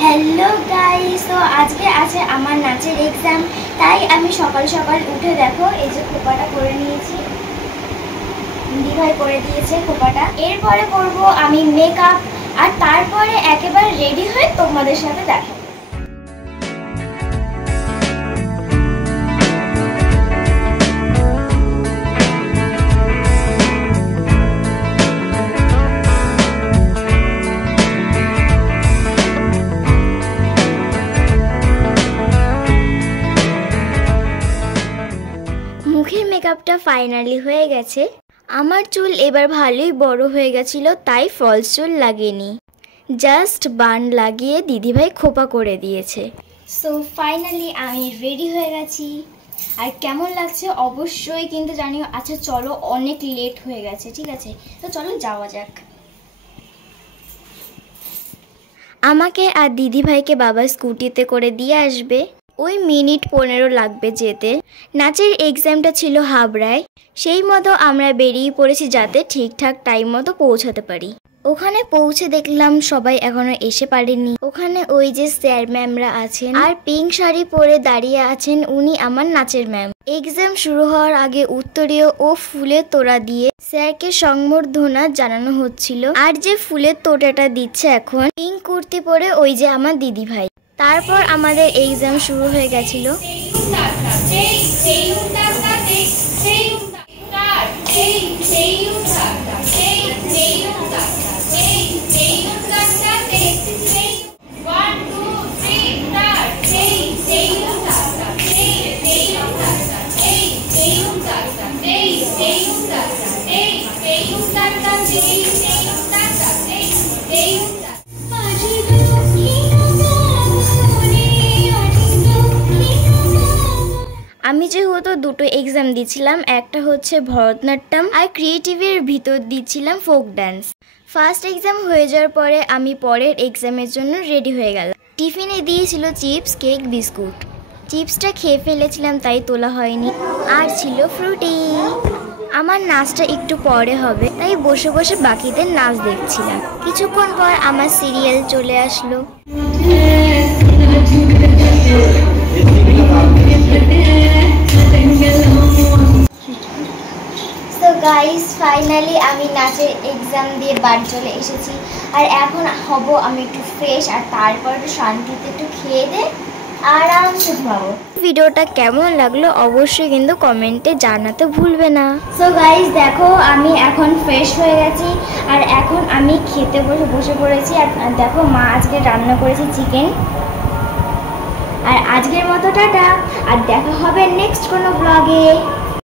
Hello guys, তো আজকে আছে আমার নাচের এক্সাম। তাই আমি সকাল সকাল উঠে দেখো এই যে খোপাটা করে নিয়েছি, দিভাই করে দিয়েছে খোপাটা। এরপরে করব আমি মেকআপ, আর তারপরে একেবারে রেডি হয়ে তোমাদের সাথে দেখা। মুখের মেকআপটা ফাইনালি হয়ে গেছে। আমার চুল এবার ভালোই বড় হয়ে গেছিল, তাই ফলস চুল লাগেনি, জাস্ট বান লাগিয়ে দিদিভাই খোপা করে দিয়েছে। সো ফাইনালি আমি রেডি হয়ে গেছি। আর কেমন লাগছে অবশ্যই কিন্তু জানিও। আচ্ছা চলো, অনেক লেট হয়ে গেছে, ঠিক আছে, তো চলো যাওয়া যাক। আমাকে আর দিদিভাইকে বাবা স্কুটিতে করে দিয়ে আসবে। ওই মিনিট 15 লাগবে যেতে। নাচের এক্সামটা ছিল হাবড়ায়, সেই মতো আমরা বেরিয়ে পড়েছি যাতে ঠিকঠাক টাইম মতো পৌঁছাতে পারি। ওখানে পৌঁছে দেখলাম সবাই এখনো এসে পারেনি। ওখানে ওই যে স্যার ম্যামরা আছেন, আর পিঙ্ক শাড়ি পরে দাঁড়িয়ে আছেন, উনি আমার নাচের ম্যাম। এক্সাম শুরু হওয়ার আগে উত্তরীয় ও ফুলের তোড়া দিয়ে স্যারকে সংবর্ধনা জানানো হচ্ছিল। আর যে ফুলের তোড়াটা দিচ্ছে এখন পিঙ্ক কুর্তি পরে ওই যে আমার দিদি ভাই। তারপর আমাদের এক্সাম শুরু হয়ে গেছিল। আমি যেহেতু দুটো এক্সাম দিয়েছিলাম, একটা হচ্ছে ভরতনাট্যম আর ক্রিয়েটিভের ভিতর দিচ্ছিলাম ফোক ডান্স। ফার্স্ট এক্সাম হয়ে যাওয়ার পরে আমি পরের এক্সামের জন্য রেডি হয়ে গেলাম। টিফিনে দিয়েছিল চিপস, কেক, বিস্কুট। চিপসটা খেয়ে ফেলেছিলাম তাই তোলা হয়নি, আর ছিল ফ্রুটি। আমার নাচটা একটু পরে হবে, তাই বসে বসে বাকিদের নাচ দেখছিলাম। কিছুক্ষণ পর আমার সিরিয়াল চলে আসলো। তো গাইস ফাইনালি আমি নাচের এক্সাম দিয়ে বাড়ি চলে এসেছি। আর এখন হব আমি একটু ফ্রেশ, আর তারপর একটু শান্তিতে একটু খেয়ে দে আরামসে ঘুমাবো। ভিডিওটা কেমন লাগলো অবশ্যই কিন্তু কমেন্টে জানাতে ভুলবে না। সো গাইস দেখো আমি এখন ফ্রেশ হয়ে গেছি, আর এখন আমি খেতে বসে পড়েছি। আর দেখো মা আজকে রান্না করেছে চিকেন। আর আজকের মতো টাটা, আর দেখা হবে নেক্সট কোনো ব্লগে।